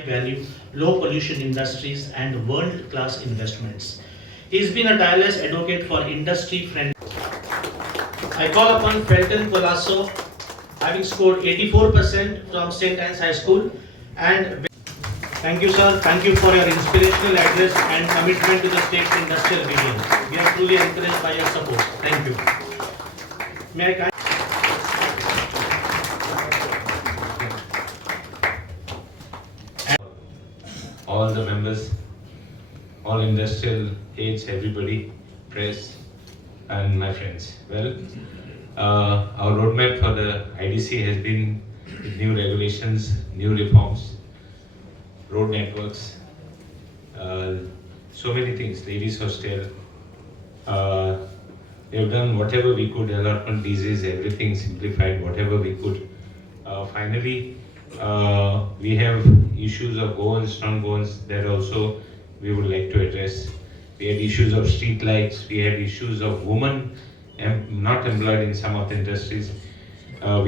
high value, low pollution industries and world-class investments. He's been a tireless advocate for industry friendly. I call upon Felton Colasso, having scored 84% from St. Anne's High School. And thank you, sir. Thank you for your inspirational address and commitment to the state's industrial vision. We are truly encouraged by your support. Thank you. May I all the members, all industrial heads, everybody, press, and my friends. Well, our roadmap for the IDC has been new regulations, new reforms, road networks, so many things, ladies hostel. We have done whatever we could, allotment disease, everything simplified, whatever we could. Finally, we have issues of goans, non-goans that also we would like to address. We had issues of street lights, we had issues of women not employed in some of the industries. I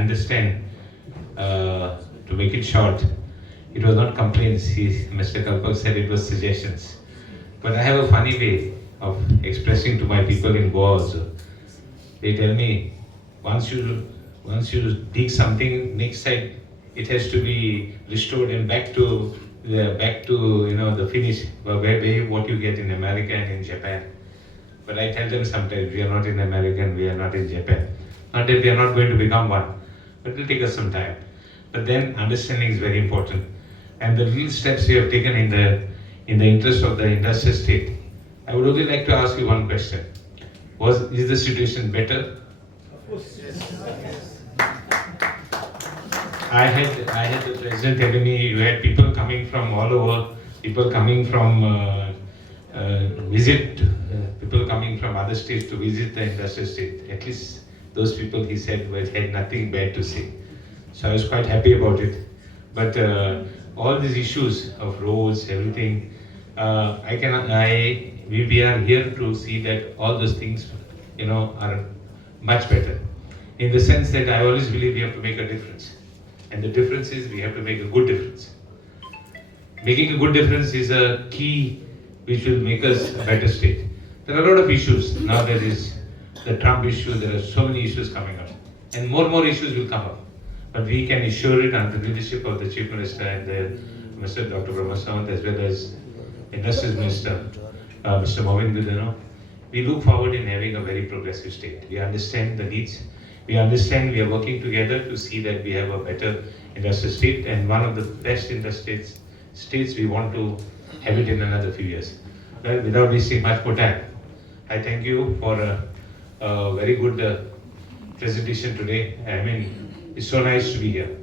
understand, to make it short, it was not complaints, Mr. Kalpak said it was suggestions. But I have a funny way of expressing to my people in Goa also. They tell me, once you dig something, next side it has to be restored and back to the finish, what you get in America and in Japan. But I tell them sometimes, we are not in America and we are not in Japan. Not that we are not going to become one, but it will take us some time. But then understanding is very important. And the real steps we have taken in the interest of the industrial state. I would only like to ask you one question. Is the situation better? Of course. Yes. I had the president telling me you had people coming from all over, people coming from people coming from other states to visit the industrial state. At least those people, he said, had nothing bad to say. So I was quite happy about it. But all these issues of roads, everything, we are here to see that all those things, are much better. In the sense that I always believe we have to make a difference. And the difference is we have to make a good difference. Making a good difference is a key which will make us a better state. There are a lot of issues. Now there is the Trump issue, there are so many issues coming up. And more issues will come up. But we can assure it under the leadership of the Chief Minister and Mr. Dr. Sawant, as well as Industries Minister, Mr. Mauvin. We look forward in having a very progressive state. We understand the needs. We understand we are working together to see that we have a better industrial state, and one of the best industrial states we want to have it in another few years. Well, without wasting much more time, I thank you for a very good presentation today. I mean, it's so nice to be here.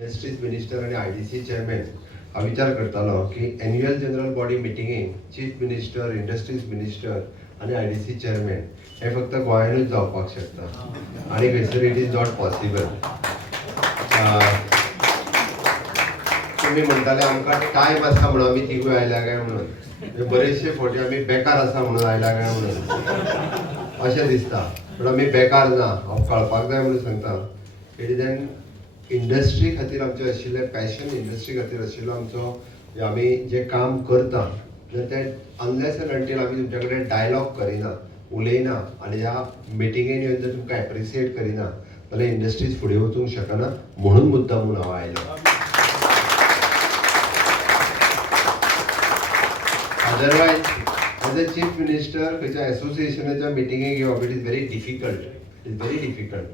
Industries minister आणि IDC chairman हा विचार करतालो की annual general body मिटिंगेक chief minister, industries minister आणि IDC chairman हे फक्त गोंयांतूच जावपाक शकता आणि खंयसर इट इज नॉट पॉसिबल. तुम्ही म्हणटाले आमकां टायम आसा म्हणून आमी तिगूय आयल्या काय म्हणून, बरेचशे फावटी आमी बेकार आसा म्हणून आयल्या काय म्हणून अशें दिसता. पण आमी बेकार ना, हांव कळपाक जाय म्हणून सांगता. इट इज एन इंडस्ट्री खातीर आमचें आशिल्लें पॅशन, इंडस्ट्री खातीर आशिल्लो आमचो आमी जें काम करता तें अनलेस एंड अंटील आमी तुमच्या कडेन डायलॉग करिना, उलयना आनी ह्या मिटिंगेन येवन जर तुमकां एप्रिसिएट करिना जाल्यार इंडस्ट्रीज फुडें वचूंक शकना. म्हणून मुद्दामून हांव आयलो. Otherwise as a chief minister खंयच्या एसोसिएशनाच्या मिटिंगेक येवप इट इज व्हेरी डिफिकल्ट.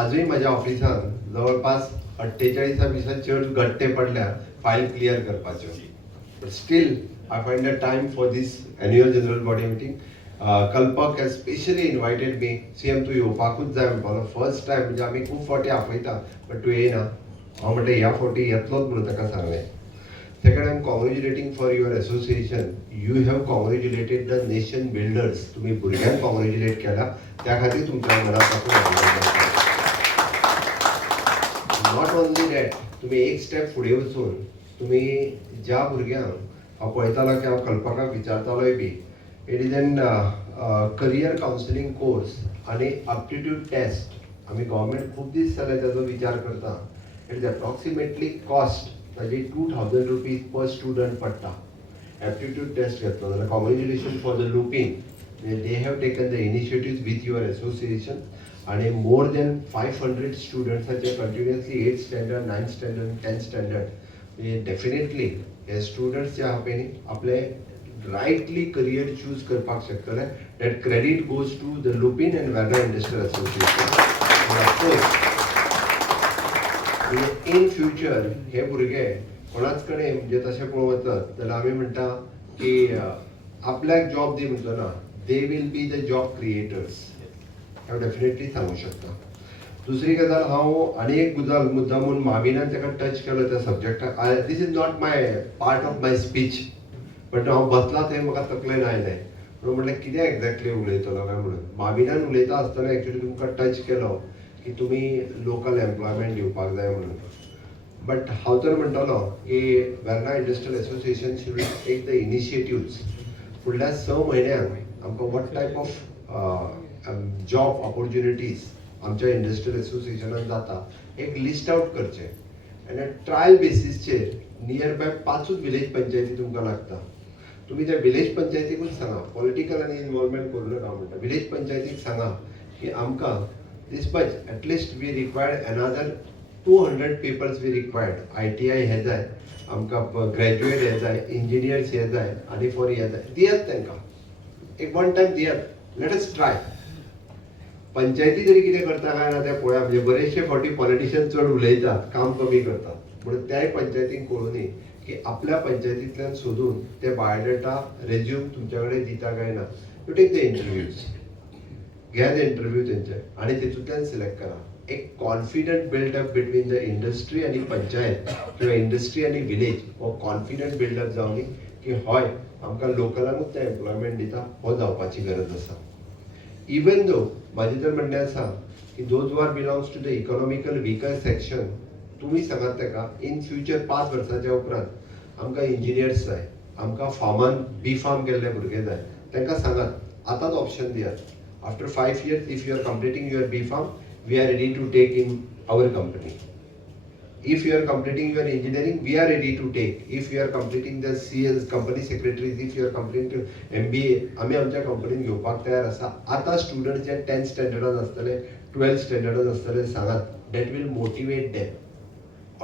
आजूय माझ्या ऑफिसान जवळपास 48 चड गट्टे पडल्या फायल क्लियर करपाच्यो. But still I find a time for this annual general body meeting. Kalpak has specially invited me. CM तूं येवपाकूच जाय म्हणपालो. फर्स्ट टायम म्हणजे आमी खूब फावटी आपयता बट तूं येयना. हांव म्हणलें ह्या फावटी येतलोच म्हणून ताका सांगलें. Second, I'm congratulating for your association. You have congratulated the nation builders. तुम्ही भुरग्यांक congratulate केला, त्या खातीर तुमच्या मनापासून अभिनंदन. Not only that, तुम्ही एक स्टेप फुडें वचून तुम्ही ज्या भुरग्यांक हांव पळयतालो की हांव कल्पकाक विचारतालोय बी, it is an career counselling course आनी एप्टिट्यूड टेस्ट. आमी गव्हर्मेंट खूब दीस जाले तेजो विचार करता. इट इज अप्रॉक्सिमेटली कॉस्ट ताजी 2000 रुपीज पर स्टुडंट पडटा. एप्टिट्यूड टेस्ट घेतलो जाल्यार congratulation for the Lupin. They have taken the initiatives with your association, and more than 500 students such as continuously 8th standard, 9th standard, 10th standard. Definitely, as students जे आपण आपले rightly career choose करपाक शकतले. That credit goes to the Lupin and Verna Industrial Association. And of course, in future हे भुरगे कोणाच कडेन म्हणजे तशें पळोवंक वचत जाल्यार आमी म्हणटा की आपल्याक जॉब दी म्हणटा ना, they will be the job creators. हांव डेफिनेटली सांगू शकता. दुसरी गजाल हांव आनी एक गजाल मुद्दामून माविनान ताका टच केलो त्या सब्जेक्टाक. This is not my part of my speech, but हांव बसला थंय म्हाका तकलेन आयलें म्हणून म्हणलें कितें एक्झॅक्टली उलयतलो काय म्हणून. माविनान उलयता आसतना एक्चुअली तुमकां टच केलो की तुमी लोकल एम्प्लॉयमेंट दिवपाक जाय म्हणून. बट हांव तर म्हणटालो की Verna industrial association should take the initiatives. फुडल्या 6 म्हयन्यांक आमकां what type of job opportunities आमच्या इंडस्ट्रियल एसोसिएशनान जाता एक लिस्ट आउट करचें. आनी ट्रायल बेसिसचेर नियर बाय 5 विलेज पंचायती तुमकां लागता. तुम्ही त्या विलेज पंचायतीकूच सांगा, पॉलिटिकल आनी इन्वॉल्वमेंट करूं नका म्हणटा. विलेज पंचायतीक सांगा की आमकां this much at least we required another 200 peoples we required. ITI हे जाय, आमकां ग्रॅज्युएट हे जाय, इंजिनियर्स हे जाय, आनी फॉर हे जाय. दियात तांकां एक वन टायम दियात. Let us try. पंचायती तरी कितें करता काय ना तें पळया. म्हणजे बरेचशे फावटी पॉलिटिशियन चड उलयतात, काम कमी करतात. म्हणून त्याय पंचायतीक कळून दी की आपल्या पंचायतींतल्यान सोदून ते बायोडेटा रेज्यूम तुमच्या कडेन दिता काय ना. यू टेक द इंटरव्यूज, घ्या ते इंटरव्यू तेंचे आनी तेतूंतल्यान सिलेक्ट करा. एक confident buildup between the industry आनी पंचायत किंवा इंडस्ट्री आनी विलेज हो कॉन्फिडंट बिल्डअप जावनी की हय आमकां लोकलांकूच ते एम्प्लॉयमेंट दिता हो जावपाची गरज आसा. इवन दो म्हाजें तर म्हणणें आसा की those are belongs to the economical weaker section, तुम्ही सांगात ताका इन फ्युचर 5 वर्सांच्या उपरांत आमकां इंजिनियर्स जाय, आमकां फार्मान बी फार्म केल्ले भुरगे जाय. तांकां सांगात आतांच ऑप्शन दियात. After 5 years if you are completing your B pharm we are ready to take in our company. If you are completing your engineering, we are ready to take. If you are completing the CS company secretaries, if you are completing MBA, आम्ही आमच्या कंपनीत घेवपाक तयार आसा. आता student जे 10th स्टँडर्डान आसतले, 12th स्टँडर्डान आसतले सांगात. That will motivate them.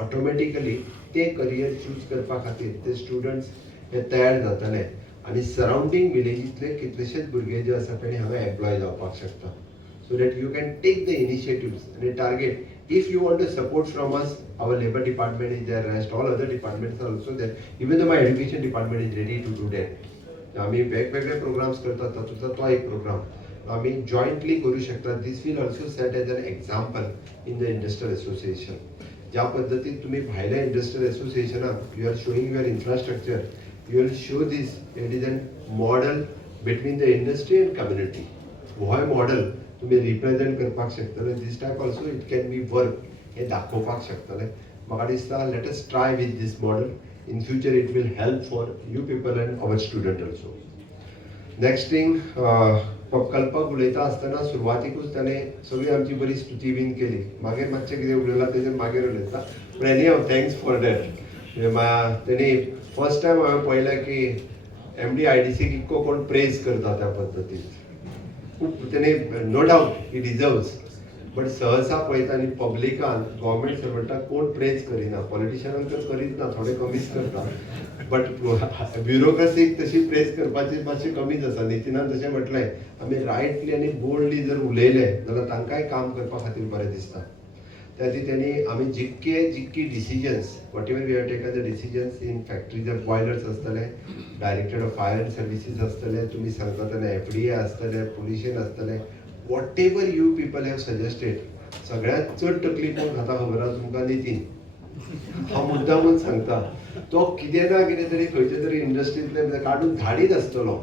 Automatically ते करियर चूज करपा खातीर ते स्टुडंट्स हे तयार जातले आनी सरावंडींग विलेजींतले कितलेशेच भुरगे जे आसा पळय हांगा एम्प्लॉय जावपाक शकता. So that you can take the initiatives and a target. If you want the support from us, our labor department is there, rest all other departments are also there. Even though my education department is ready to do that. आम्ही वेगवेगळे programmes करतात, तातूंतलो तो एक programme आम्ही jointly करू शकता. This will also set as an example in the industrial association. ज्या पद्धतीन तुम्ही भायल्या इंडस्ट्रियल असोसिएशनाक you are showing your infrastructure, you will show this it is an model between the industry and community. हो model तुम्ही represent करपाक शकतले. This type also it can be work हे दाखोवपाक शकतले. म्हाका दिसता let us try with this model. In future it will help for you people and our student also. Next thing, कल्पक उलयता आसतना सुरवातीकूच ताणें सगळी आमची बरी स्तुती बीन केली. मागीर मातशें कितें उलयलां तेजेर मागीर उलयता. पूण एनी हांव थँक्स फॉर दॅट. तेणी फर्स्ट टायम हांवें पळयलें की MD IDC इतको कोण प्रेज करता त्या पद्दतीन. खूब तेणे no doubt he deserves. But सहसा पळयता आनी पब्लिकान गव्हर्मेंट सर्वंटाक कोण प्रेज करिना. पॉलिटिशियनांक तर करीत ना, थोडे कमीच करता. बट ब्युरोक्रसीक तशी प्रेज करपाची मातशी कमीच आसा. नितीनान तशें म्हटलें आमी रायटली आनी बोल्डली जर उलयले जाल्यार तांकांय काम करपा खातीर बरें दिसता. त्या खातीर तेणी आमी जितकी decisions whatever we have taken the decisions in factories boilers आसतले, director of fire and services आसतले, तुमी सांगता तेन्ना FDA आसतले, पोल्युशन आसतले, whatever you people have suggested. सगळ्यांत चड तकली कोण खाता खबर आसा तुमकां? नितीन. हांव मुद्दामून सांगता तो कितें ना कितें तरी खंयचे तरी इंडस्ट्रींतले काडून धाडीत आसतलो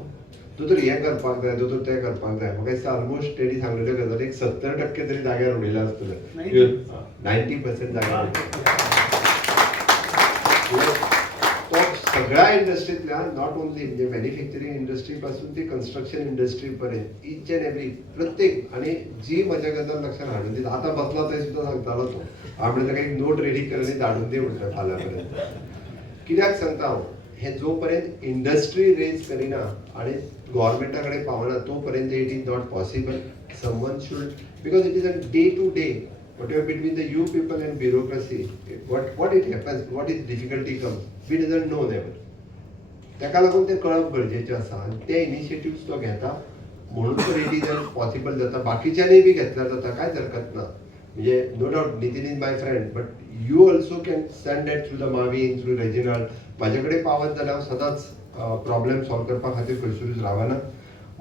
तूं तर हें करपाक जाय तूं तर तें करपाक जाय म्हाका दिसता ऑलमोस्ट तेणी सांगलेल्यो गजाली 70% तरी जाग्यार उडयले आसतले 90% जाग्यार तो सगळ्या इंडस्ट्रींतल्यान नॉट ओन्ली म्हणजे मॅन्युफॅक्चरींग इंडस्ट्री पासून ती कन्स्ट्रक्शन इंडस्ट्री पर्यंत ईच अँड एवरी प्रत्येक आणि जी म्हज्या गजाल लक्षात हाडून दिता आतां बसला थंय सुद्दां सांगतालो तो हांवें ताका एक नोट रेडी केली आनी धाडून दी म्हणटा फाल्यां पर्यंत कित्याक सांगता हांव हें जो पर्यंत इंडस्ट्री रेज करिना आनी गव्हर्मेंटा कडेन पावना तो पर्यंत it is not possible someone should because it is a day to day whatever between the you people and bureaucracy, what it happens, what is difficulty comes, we doesn't know never. ताका लागून तें कळप गरजेचें आसा आनी ते initiatives तो घेता म्हणून तर इट इज पॉसिबल जाता बाकीच्यांनी बी घेतल्यार जाता कांयच हरकत ना म्हणजे no doubt Nitin is my friend but you also can send that through the Mauvin through Reginald म्हाजे कडेन पावत जाल्यार हांव सदांच प्रॉब्लेम सॉल्व करपा खातीर खंयसरूच रावना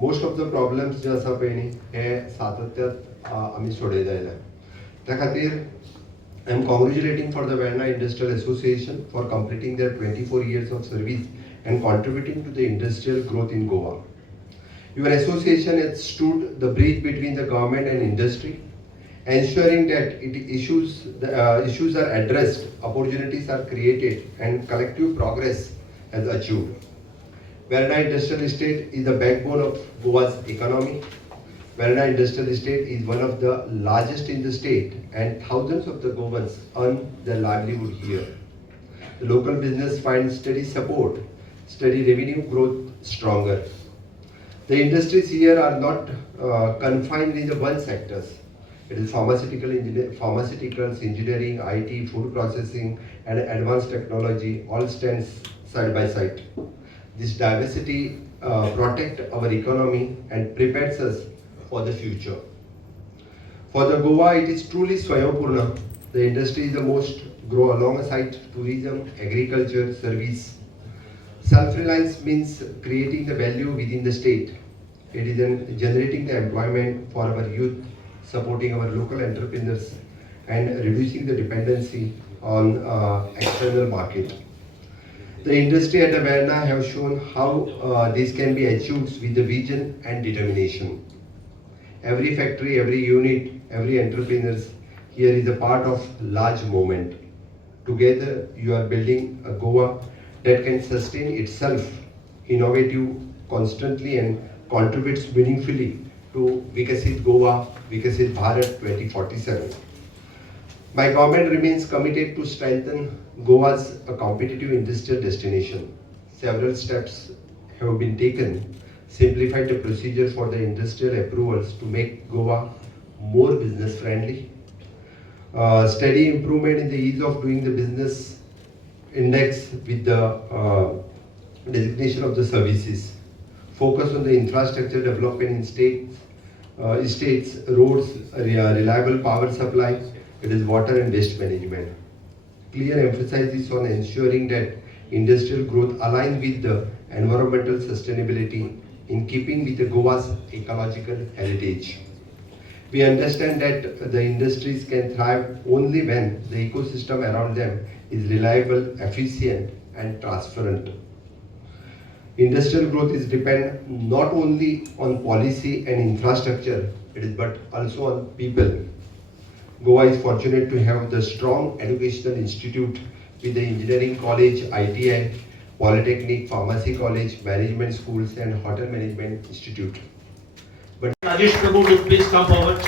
मोस्ट ऑफ द प्रॉब्लेम्स जे आसा पळय न्ही हे सातत्यात आमी सोडयत आयल्या त्या खातीर I am congratulating for the Verna Industrial Association for completing their 24 years of service and contributing to the industrial growth in Goa. Your association has stood the bridge between the government and industry, ensuring that issues are addressed, opportunities are created, and collective progress is achieved. Verna Industrial Estate is the backbone of Goa's economy. Verna Industrial Estate is one of the largest in the state and thousands of the Goans earn their livelihood here. The local business finds steady support, steady revenue growth stronger. The industries here are not confined in the one sectors. It is pharmaceuticals, engineering, IT, food processing and advanced technology all stands side by side. This diversity protects our economy and prepares us for the future. For the Goa, it is truly Swayapurna. The industry is the most grow alongside tourism, agriculture, service. Self-reliance means creating the value within the state. It is generating the employment for our youth, supporting our local entrepreneurs, and reducing the dependency on external market. The industry at the Verna have shown how this can be achieved with the vision and determination. Every factory, every unit, every entrepreneur here is a part of large movement. Together, you are building a Goa that can sustain itself, innovative constantly and contributes meaningfully to Vikasit Goa, Vikasit Bharat 2047. My government remains committed to strengthen Goa as a competitive industrial destination. Several steps have been taken simplified the procedure for the industrial approvals to make Goa more business friendly. Steady improvement in the ease of doing the business index with the designation of the services. Focus on the infrastructure development in states, roads, reliable power supply, it is water and waste management. Clear emphasis on ensuring that industrial growth aligns with the environmental sustainability in keeping with the Goa's ecological heritage. We understand that the industries can thrive only when the ecosystem around them is reliable, efficient and transparent. Industrial growth is depend not only on policy and infrastructure, but also on people. Goa is fortunate to have the strong educational institute with the engineering college, ITI, Polytechnic, Pharmacy College, Management Schools and Hotel Management Institute. But Rajesh Prabhu to please come forward.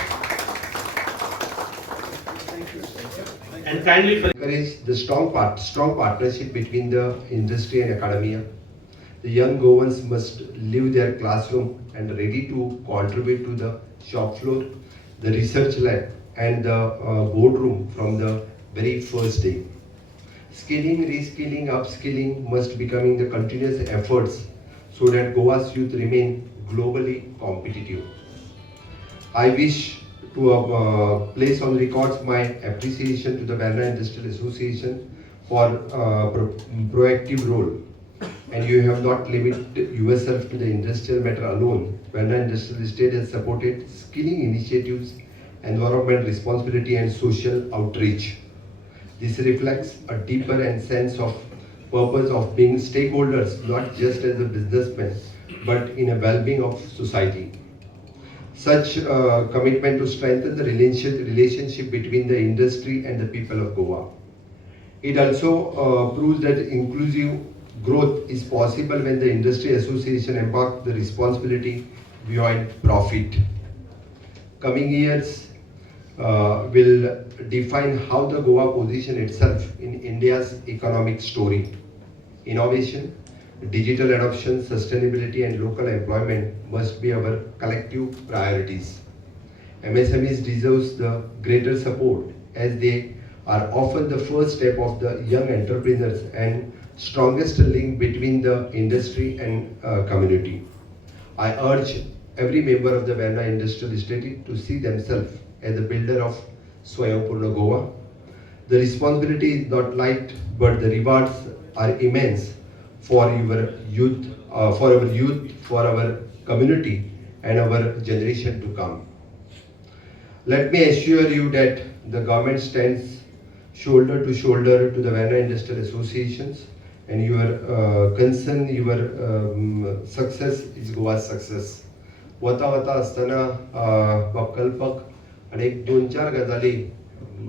And kindly encourage the strong partnership between the industry and academia. The young Goans must leave their classroom and ready to contribute to the shop floor, the research lab and the boardroom from the very first day. Skilling, reskilling, upskilling must becoming the continuous efforts so that Goa's youth remain globally competitive. I wish to place on records my appreciation to the Verna Industrial Association for proactive role. And you have not limited yourself to the industrial matter alone. Verna Industrial Estate has supported skilling initiatives, environment responsibility and social outreach. This reflects a deeper and sense of purpose of being stakeholders, not just as a businessman, but in a well-being of society. Such commitment to strengthen the relationship between the industry and the people of Goa. It also proves that inclusive growth is possible when the industry association embark the responsibility beyond profit. Coming years will define how the Goa position itself in India's economic story. Innovation, digital adoption, sustainability and local employment must be our collective priorities. MSMEs deserves the greater support as they are often the first step of the young entrepreneurs and strongest link between the industry and community. I urge every member of the Verna Industrial Estate to see themselves as the builder of Swaympurna Goa. The responsibility is not light, but the rewards are immense for your youth, for our community, and our generation to come. Let me assure you that the government stands shoulder to shoulder to the Verna Industrial Associations, and your concern, your success is Goa's success. वता वता असताना कल्पक आणि एक दोन चार गजाली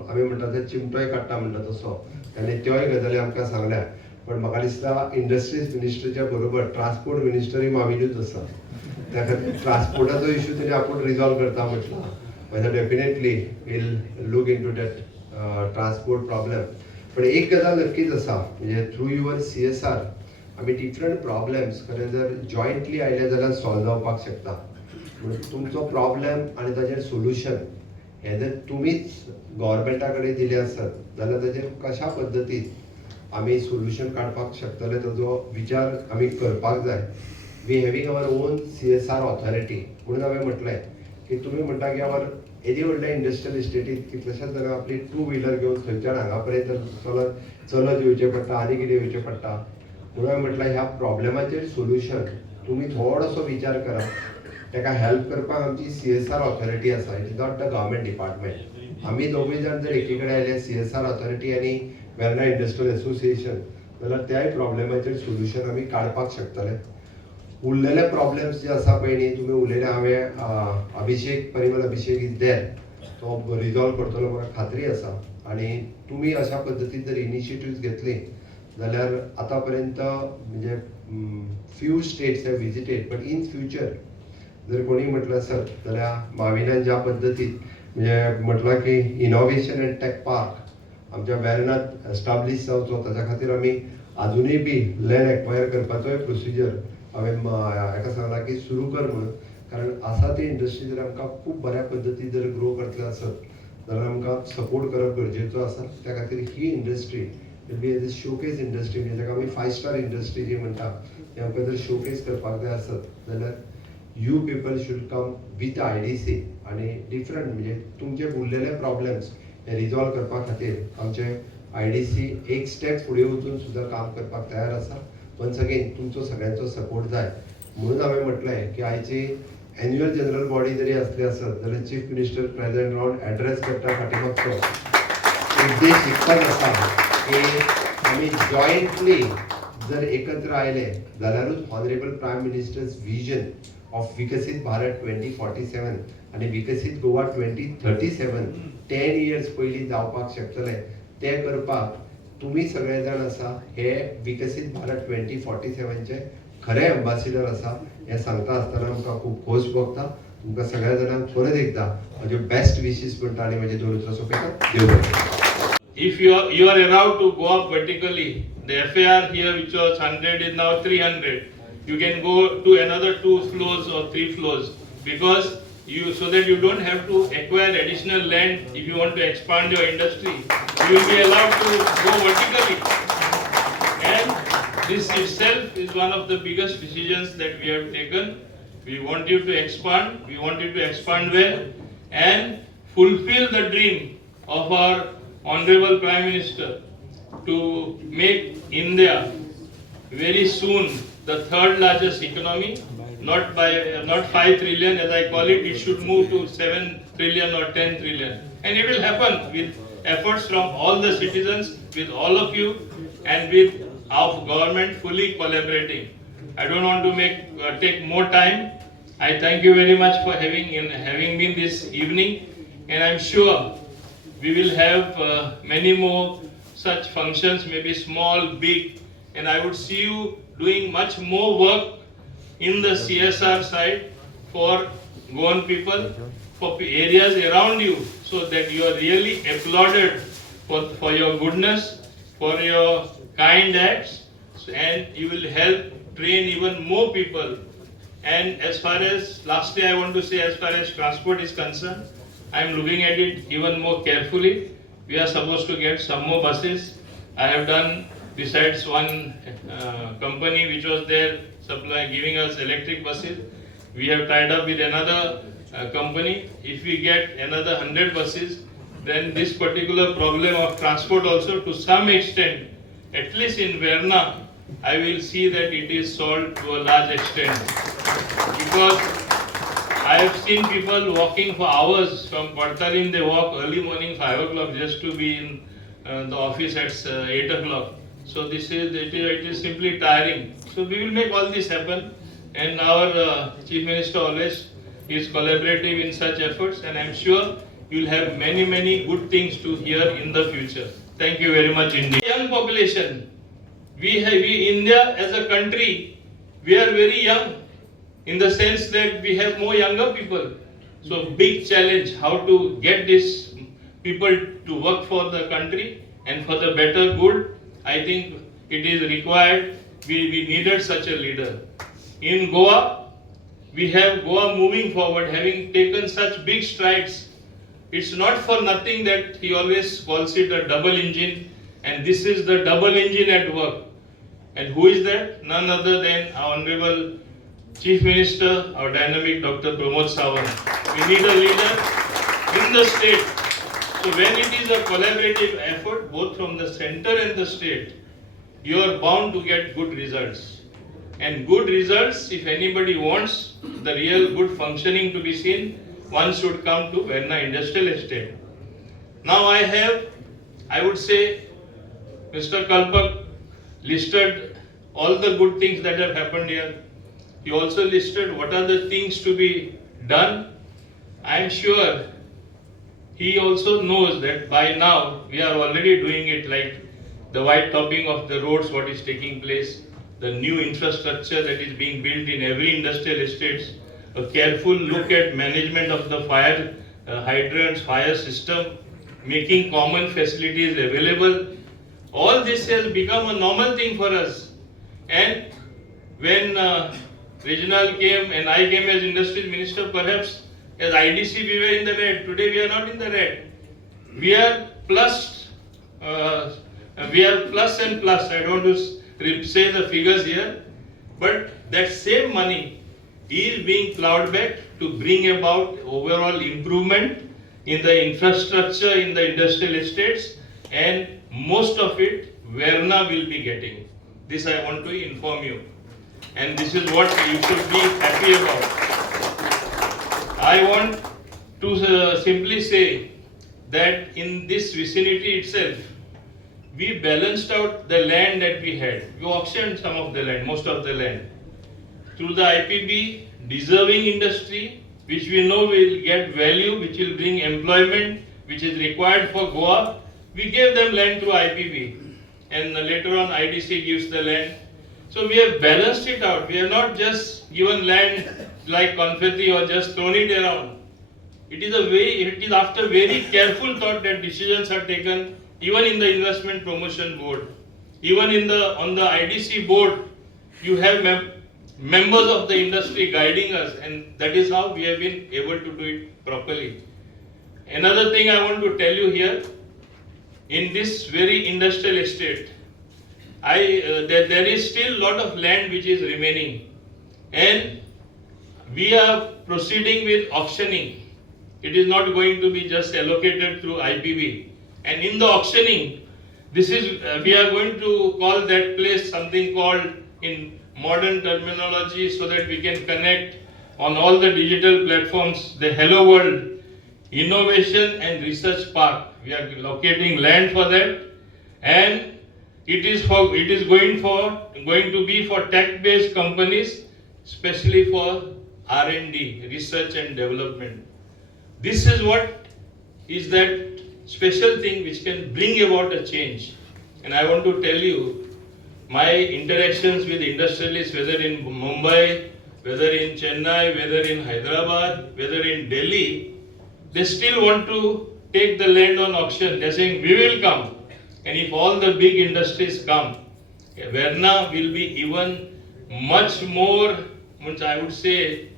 आम्ही म्हणतात ते चिमटोय काडटा म्हणटा तसो त्याने त्योय गजाली आमकां सांगल्या पण म्हाका दिसता इंडस्ट्रीज मिनिस्टरच्या बरोबर ट्रान्सपोर्ट मिनिस्टरूय माविनूच आसा त्या खातीर ट्रान्सपोर्टाचो इशू तरी आपूण रिजॉल्व करता म्हटला म्हणजे definitely will look into that transport problem पण एक गजाल नक्कीच आसा म्हणजे थ्रू युअर CSR आमी डिफरंट प्रॉब्लेम्स खरें जर जॉयंटली आयले जाल्यार सॉल्व जावपाक शकता म्हणून तुमचो प्रॉब्लेम आनी ताचेर सोल्युशन हे जर तुमीच गव्हर्मेंटा कडेन दिले आसत जाल्यार ताचेर कशा पद्दतीन आमी सोल्युशन काडपाक शकतले ताचो विचार आमी करपाक जाय we having our own CSR authority म्हणून हांवें म्हटलें की तुमी म्हणटा की आवर एदी व्हडल्या इंडस्ट्रियल इस्टेटीत कितलेशेच जाणां आपली 2 व्हिलर घेवन थंयच्यान हांगा पर्यंत चलत येवचें पडटा आनी कितें येवचें पडटा म्हणून हांवें म्हटलें ह्या प्रॉब्लेमाचेर सोल्युशन तुमी थोडोसो विचार करा ताका हेल्प करपाक आमची CSR ऑथॉरिटी आसा it is not the government department आमी दोगूय जाण जर एकी कडेन आयले CSR ऑथॉरिटी आनी वेर्ना इंडस्ट्रियल असोसिएशन जाल्यार त्याय प्रॉब्लेमाचेर सोल्युशन आमी काडपाक शकतले उरलेले प्रॉब्लेम्स जे आसा पळय न्ही तुमी उलयले हांवें अभिषेक परिमल अभिषेक इज देर तो रिजॉल्व करतलो म्हाका खात्री आसा आनी तुमी अशा पद्दतीन जर इनिशिएटिव्स घेतली जाल्यार आतां पर्यंत म्हणजे few states have visited but in future जर कोणी म्हटलं आसत जाल्यार माविनान ज्या पद्दतीन म्हणजे म्हटलां की इनोव्हेशन एंड टेक पार्क आमच्या वेर्नात एस्टाब्लीश जावचो ताच्या खातीर आमी अजूनय बी लँड एक्वायर करपाचोय प्रोसिजर हांवें हाका सांगलां की सुरू कर म्हणून कारण आसा ती इंडस्ट्री जर आमकां खूब बऱ्या पद्दतीन जर ग्रो करतले आसत जाल्यार आमकां सपोर्ट करप गरजेचो आसा त्या खातीर ही industry will be as a showcase industry म्हणजे ताका आमी 5 स्टार इंडस्ट्री जी म्हणटा ती आमकां जर शोकेस करपाक जाय आसत जाल्यार you people should come with IDC आणि डिफरंट म्हणजे तुमचे उरलेले प्रॉब्लेम्स हे रिजॉल्व करपा खातीर आमचे IDC एक स्टेप फुडें वचून सुद्दां काम करपाक तयार आसा वन्स अगेन तुमचो सगळ्यांचो सपोर्ट जाय म्हणून हांवें म्हटलें की आयची एन्युअल जनरल बॉडी जरी असली आसत जाल्यार chief minister present Ravan address करता फाटीमागचो उद्देश एकच आसा की आमी जॉयंटली जर एकत्र आयले जाल्यारूच honourable prime minister's vision of Viksit Bharat 2047 आणि विकसित गोवा 2037 10 इयर्स पयलीं जावपाक शकतले ते करपाक तुम्ही सगळे जाण आसा हे विकसित भारत 2047 चे खरे एम्बॅसिडर आसा हे सांगता आसतना आमकां खूब खोस भोगता तुमकां सगळ्या जाणांक परत एकदा म्हजे बेस्ट विशीस म्हणटा आनी म्हजे दोन उतरां सोंपयता देव बरें If you are allowed to go up vertically, the FAR here which was 100 is now 300. You can go to another 2 floors or 3 floors because so that you don't have to acquire additional land if you want to expand your industry. You will be allowed to go vertically. And this itself is one of the biggest decisions that we have taken. We want you to expand. We want you to expand well and fulfill the dream of our Honorable Prime Minister to make India very soon the third largest economy, not 5 trillion as I call it, it should move to 7 trillion or 10 trillion. And it will happen with efforts from all the citizens, with all of you, and with our government fully collaborating. I don't want to take more time. I thank you very much for having me this evening, and I'm sure we will have many more such functions, maybe small, big, and I would see you doing much more work in the CSR side for Goan people, for areas around you, so that you are really applauded for your goodness, for your kind acts, and you will help train even more people. And as far as, lastly I want to say, as far as transport is concerned, I am looking at it even more carefully. We are supposed to get some more buses. I have done, besides one company which was there giving us electric buses, we have tied up with another company. If we get another 100 buses, then this particular problem of transport also, to some extent, at least in Verna, I will see that it is solved to a large extent. Because I have seen people walking for hours from Kortalim. They walk early morning 5 o'clock just to be in the office at 8 o'clock. So it is simply tiring. So we will make all this happen, and our Chief Minister always is collaborative in such efforts, and I am sure you will have many good things to hear in the future. Thank you very much indeed. Young population. We India as a country, we are very young in the sense that we have more younger people. So big challenge how to get these people to work for the country and for the better good. I think it is required. We needed such a leader. In Goa, we have Goa moving forward, having taken such big strides. It's not for nothing that he always calls it a double engine, and this is the double engine at work. And who is that? None other than our Honorable Chief Minister, our dynamic Dr. Sawant. We need a leader in the state. So when it is a collaborative effort, both from the center and the state, you are bound to get good results. And good results, if anybody wants the real good functioning to be seen, one should come to Verna Industrial Estate. Now I would say, Mr. Kalpak listed all the good things that have happened here. He also listed what are the things to be done. I am sure he also knows that by now we are already doing it, like the white topping of the roads, what is taking place, the new infrastructure that is being built in every industrial estates, a careful look at management of the fire hydrants, fire system, making common facilities available. All this has become a normal thing for us. And when Reginald came and I came as Industries Minister, perhaps as IDC we were in the red. Today we are not in the red. We are plus and plus. I don't want to say the figures here, but that same money is being plowed back to bring about overall improvement in the infrastructure in the industrial estates, and most of it Verna will be getting. This I want to inform you, and this is what you should be happy about. I want to simply say that in this vicinity itself, we balanced out the land that we had. We auctioned some of the land, most of the land. Through the IPB, deserving industry, which we know will get value, which will bring employment, which is required for Goa, we gave them land through IPB. And later on IDC gives the land. So we have balanced it out. We have not just given land like confetti or just thrown it around. It is after very careful thought that decisions are taken, even in the investment promotion board, even on the IDC board. You have members of the industry guiding us, and that is how we have been able to do it properly. Another thing I want to tell you here, in this very industrial estate, there is still a lot of land which is remaining, and we are proceeding with auctioning. It is not going to be just allocated through IPB. And in the auctioning, we are going to call that place something called, in modern terminology, so that we can connect on all the digital platforms, the Hello World. innovation and research park. We are locating land for that, and it is going to be for tech-based companies, especially for R&D, research and development. This is what is that special thing which can bring about a change. And I want to tell you, my interactions with industrialists, whether in Mumbai, whether in Chennai, whether in Hyderabad, whether in Delhi, they still want to take the land on auction. They're saying, we will come. And if all the big industries come, Verna will be even much more, I would say,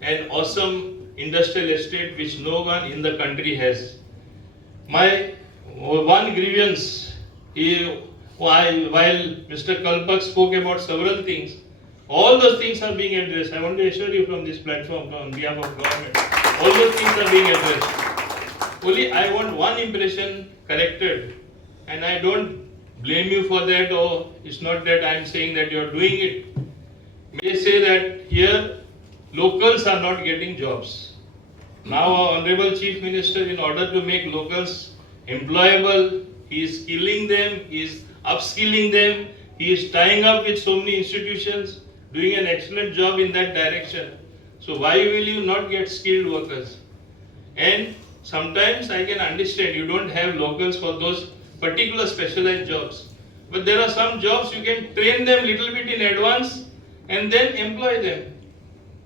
an awesome industrial estate which no one in the country has. My one grievance, while Mr. Kalpak spoke about several things, all those things are being addressed. I want to assure you from this platform, on behalf of government, all those things are being addressed. Only I want one impression corrected, and I don't blame you for that, or it's not that I'm saying that you're doing it. They say that here locals are not getting jobs. Now our Honorable Chief Minister, in order to make locals employable, he is skilling them, he is upskilling them, he is tying up with so many institutions, doing an excellent job in that direction. So why will you not get skilled workers? And sometimes I can understand you don't have locals for those particular specialized jobs. But there are some jobs you can train them little bit in advance and then employ them.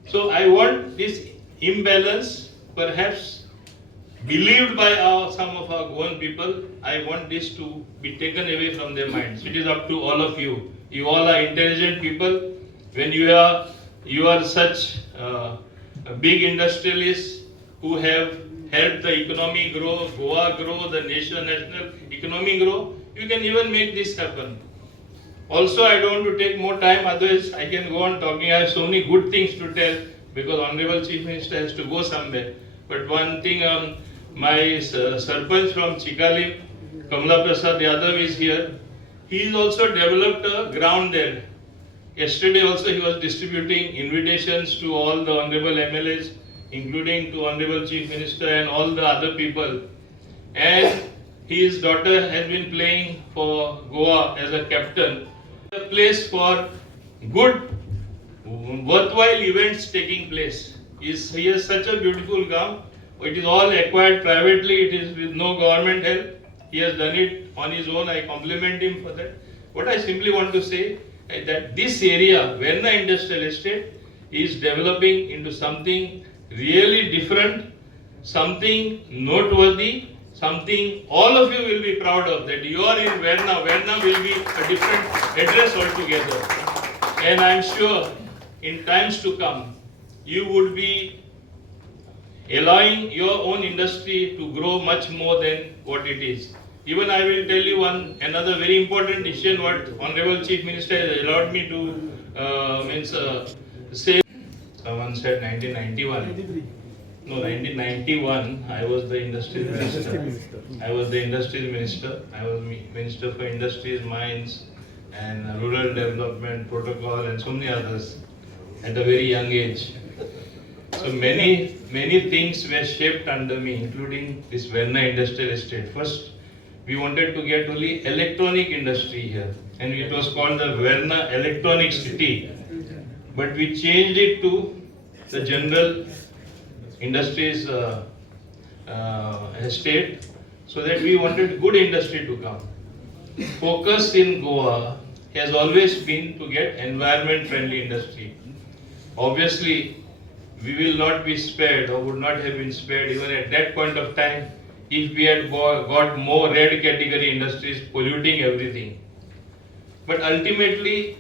So I want this imbalance, perhaps believed by some of our Goan people, I want this to be taken away from their minds. It is up to all of you. You all are intelligent people. When you are such big industrialists who have helped the economy grow, Goa grow, the national economy grow, you can even make this happen. Also, I don't want to take more time, otherwise I can go on talking. I have so many good things to tell because Honorable Chief Minister has to go somewhere. But one thing, my Sarpanch from Chikali, Kamla Prasad Yadav is here. He has also developed a ground there. Yesterday also he was distributing invitations to all the Honorable MLAs, including to Honorable Chief Minister and all the other people. And his daughter has been playing for Goa as a captain. A place for good, worthwhile events taking place. He has such a beautiful ground. It is all acquired privately. It is with no government help. He has done it on his own. I compliment him for that. What I simply want to say is that this area, Verna Industrial Estate, is developing into something really different, something noteworthy, something all of you will be proud of, that you are in Verna. Verna will be a different address altogether. And I'm sure in times to come, you would be allowing your own industry to grow much more than what it is. Even I will tell you another very important decision what Honorable Chief Minister has allowed me to say. Someone said 1991. No, 1991, I was the industrial minister. I was the industrial minister. I was Minister for Industries, Mines, and Rural Development, Protocol, and so many others at a very young age. So many things were shaped under me, including this Verna Industrial Estate. First, we wanted to get only electronic industry here, and it was called the Verna Electronic City. But we changed it to the general industries estate, so that we wanted good industry to come. Focus in Goa has always been to get environment friendly industry. Obviously, we will not be spared or would not have been spared even at that point of time if we had got more red category industries polluting everything. But ultimately,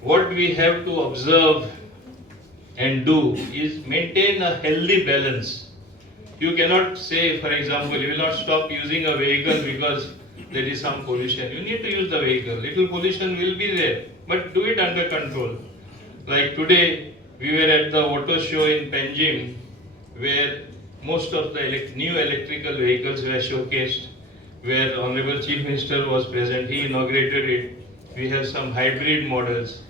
what we have to observe and do is maintain a healthy balance. You cannot say, for example, you will not stop using a vehicle because there is some pollution. You need to use the vehicle. Little pollution will be there, but do it under control. Like today, we were at the auto show in Panjim, where most of the new electrical vehicles were showcased, where Honorable Chief Minister was present. He inaugurated it. We have some hybrid models.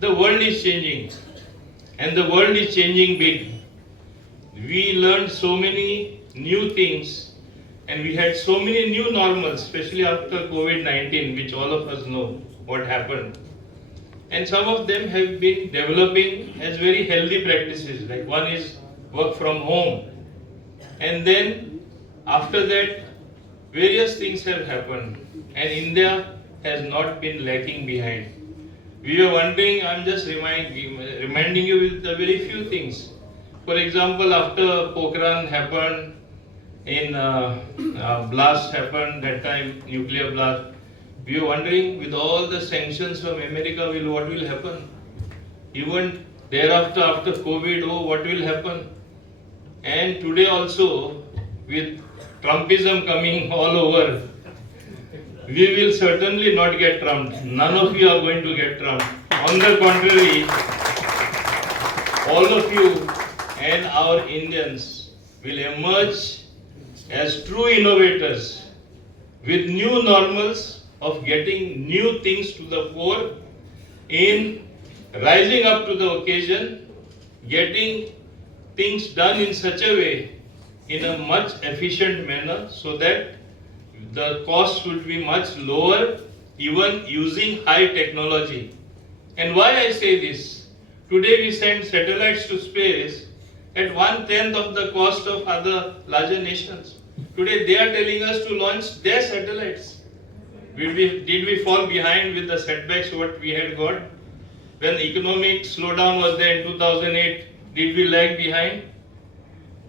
The world is changing, and the world is changing big. We learned so many new things, and we had so many new normals, especially after COVID-19, which all of us know what happened. And some of them have been developing as very healthy practices, like one is work from home. And then after that, various things have happened, and India has not been lacking behind. We were wondering, I'm just reminding you with a very few things. For example, after Pokhran happened, in blast happened, that time nuclear blast, we were wondering with all the sanctions from America, what will happen? Even thereafter, after COVID, what will happen? And today also, with Trumpism coming all over, we will certainly not get trumped. None of you are going to get trumped. On the contrary, all of you and our Indians will emerge as true innovators with new normals of getting new things to the fore, in rising up to the occasion, getting things done in such a way, in a much efficient manner, so that the cost would be much lower, even using high technology. And why I say this? Today we send satellites to space at 1/10 of the cost of other larger nations. Today they are telling us to launch their satellites. Did we fall behind with the setbacks what we had got? When economic slowdown was there in 2008, did we lag behind?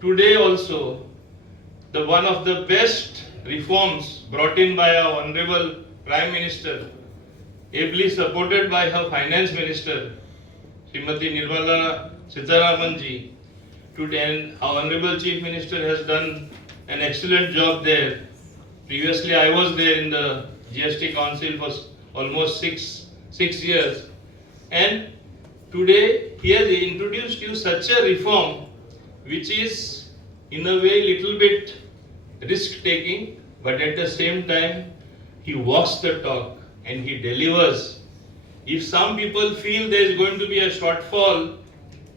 Today also, one of the best reforms brought in by our Honorable Prime Minister, ably supported by her Finance Minister, Srimati Nirmala Sitharaman ji, and our Honorable Chief Minister has done an excellent job there. Previously, I was there in the GST Council for almost six years, and today he has introduced you such a reform which is in a way little bit risk-taking, but at the same time he walks the talk and he delivers. If some people feel there is going to be a shortfall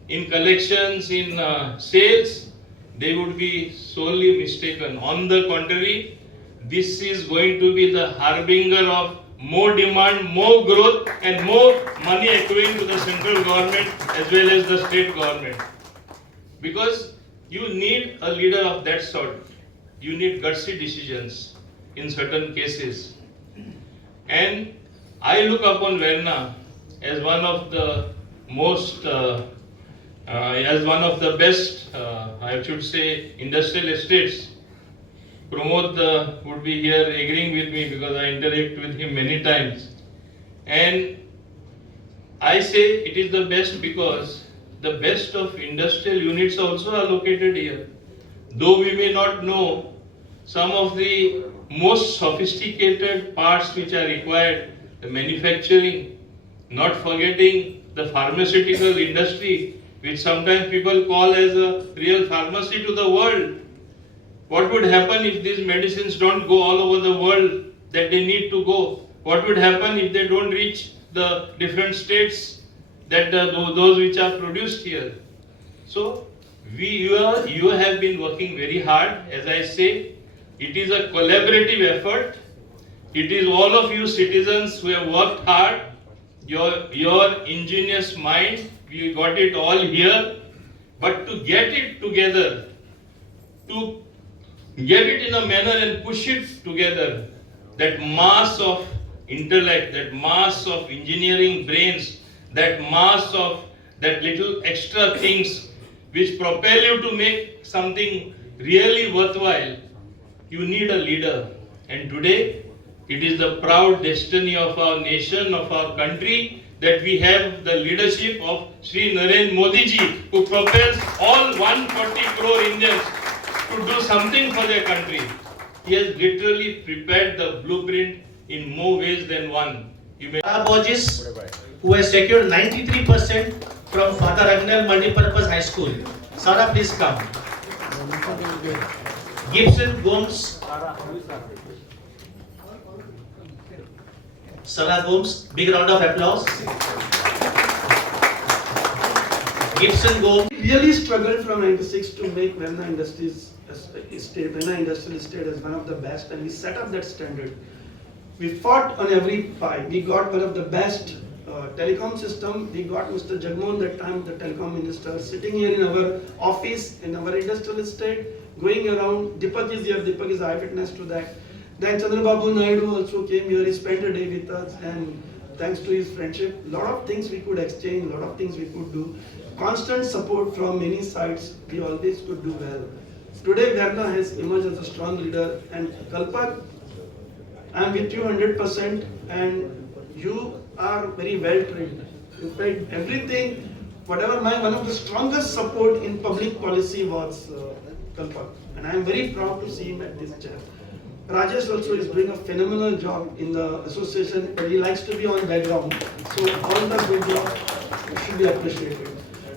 in collections, in sales, they would be sorely mistaken. On the contrary, this is going to be the harbinger of more demand, more growth, and more money accruing to the central government as well as the state government. Because you need a leader of that sort. You need gutsy decisions in certain cases. And I look upon Verna as one of the most, as one of the best, I should say, industrial estates. Pramod would be here agreeing with me because I interact with him many times. And I say it is the best because the best of industrial units also are located here. Though we may not know some of the most sophisticated parts which are required, the manufacturing, not forgetting the pharmaceutical industry, which sometimes people call as a real pharmacy to the world. What would happen if these medicines don't go all over the world that they need to go? What would happen if they don't reach the different states that those which are produced here? So you have been working very hard. As I say, it is a collaborative effort. It is all of you citizens who have worked hard. Your ingenious mind, we got it all here. But to get it together, to get it in a manner and push it together, that mass of intellect, that mass of engineering brains, that mass of that little extra things which propel you to make something really worthwhile, you need a leader. And today, it is the proud destiny of our nation, of our country, that we have the leadership of Shri Narendra Modi ji, who propels all 140 crore Indians to do something for their country. He has literally prepared the blueprint in more ways than one. Sarah Borges, who has secured 93% from Father Reginald Multipurpose High School. Sarah, please come. Gibson Gomes. Sarah Gomes, big round of applause. Gibson Gomes. Really struggled from 96 to make Verna Industries estate, Verna Industrial Estate as one of the best, and we set up that standard. We fought on every pie. We got one of the best telecom system. We got Mr. Jagmohan, that time the telecom minister, sitting here in our office, in our industrial estate, going around. Deepak is here, Deepak is eyewitness to that. Then Chandrababu Naidu also came here, he spent a day with us, and thanks to his friendship, a lot of things we could exchange, a lot of things we could do. Constant support from many sides, we always could do well. Today Verna has emerged as a strong leader, and Kalpak, I am with you 100%, and you are very well trained. In fact, everything, whatever one of the strongest support in public policy was Kalpak, and I am very proud to see him at this chair. Rajesh also is doing a phenomenal job in the association, but he likes to be on background. So all the good job should be appreciated.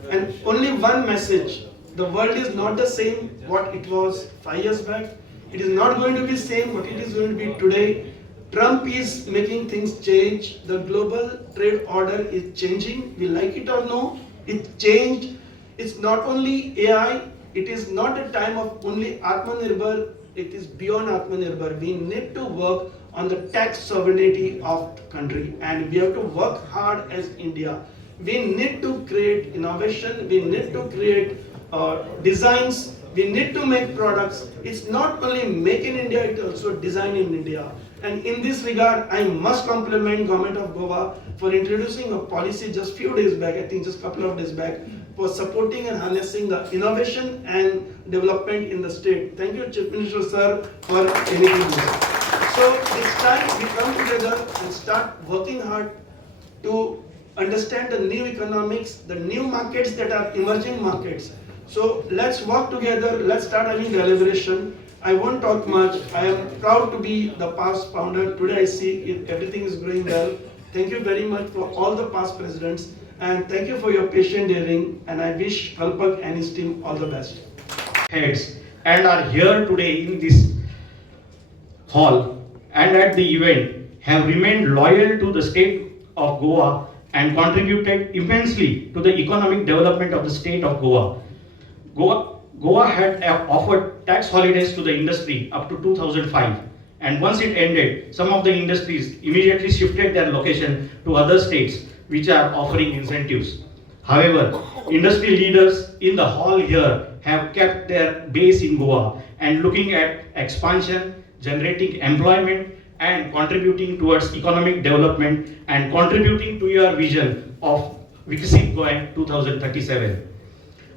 And only one message: the world is not the same what it was 5 years back. It is not going to be same what it is going to be today. Trump is making things change. The global trade order is changing. We like it or no, it changed. It's not only AI. It is not a time of only Atmanirbhar. It is beyond Atmanirbhar. We need to work on the tax sovereignty of the country, and we have to work hard as India. We need to create innovation. We need to create designs. We need to make products. It's not only make in India, it's also design in India. And in this regard, I must compliment Government of Goa for introducing a policy just few days back, I think just couple of days back, for supporting and harnessing the innovation and development in the state. Thank you, Chief Minister sir, for anything this. So it's time we come together and start working hard to understand the new economics, the new markets that are emerging markets. So let's work together, let's start having deliberation. I won't talk much. I am proud to be the past founder. Today I see everything is going well. Thank you very much for all the past presidents, and thank you for your patient hearing, and I wish Kalpak and his team all the best. Heads and are here today in this hall and at the event have remained loyal to the state of Goa and contributed immensely to the economic development of the state of Goa. Goa had offered tax holidays to the industry up to 2005, and once it ended, some of the industries immediately shifted their location to other states which are offering incentives. However, industry leaders in the hall here have kept their base in Goa and looking at expansion, generating employment, and contributing towards economic development and contributing to your vision of Viksit Goa 2037.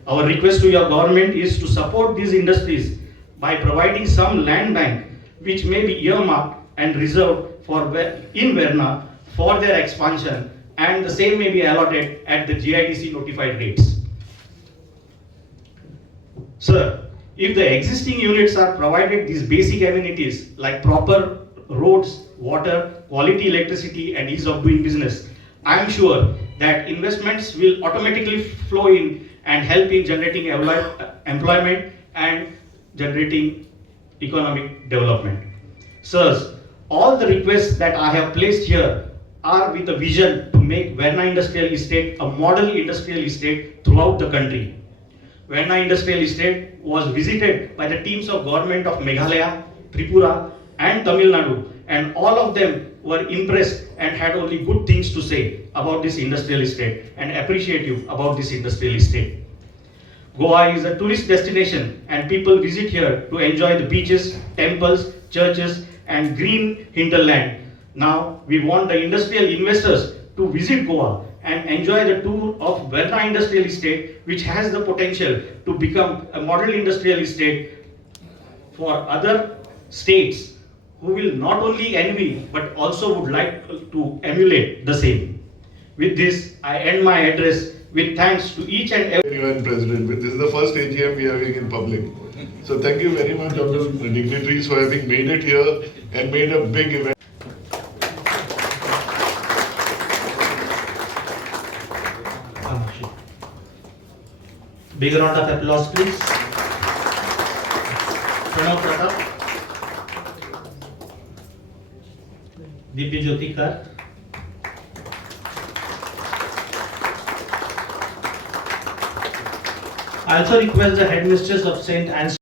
Our request to your government is to support these industries by providing some land bank which may be earmarked and reserved in Verna for their expansion, and the same may be allotted at the GIDC notified rates. Sir, if the existing units are provided these basic amenities like proper roads, water, quality electricity, and ease of doing business, I am sure that investments will automatically flow in and help in generating employment and generating economic development. Sirs, all the requests that I have placed here are with a vision to make Verna Industrial Estate a model industrial estate throughout the country. Verna Industrial Estate was visited by the teams of government of Meghalaya, Tripura, and Tamil Nadu, and all of them were impressed and had only good things to say about this industrial estate and appreciative about this industrial estate. Goa is a tourist destination and people visit here to enjoy the beaches, temples, churches, and green hinterland. Now we want the industrial investors to visit Goa and enjoy the tour of Verna Industrial Estate, which has the potential to become a model industrial estate for other states who will not only envy but also would like to emulate the same. With this, I end my address with thanks to each and every Anyone President, this is the first AGM we are having in public. So thank you very much, Dr. Dignitaries, for having made it here and made a big event. Big round of applause, please. Pranav Pratap. Divya Jyoti Kar. I also request the headmistress of St. Anne's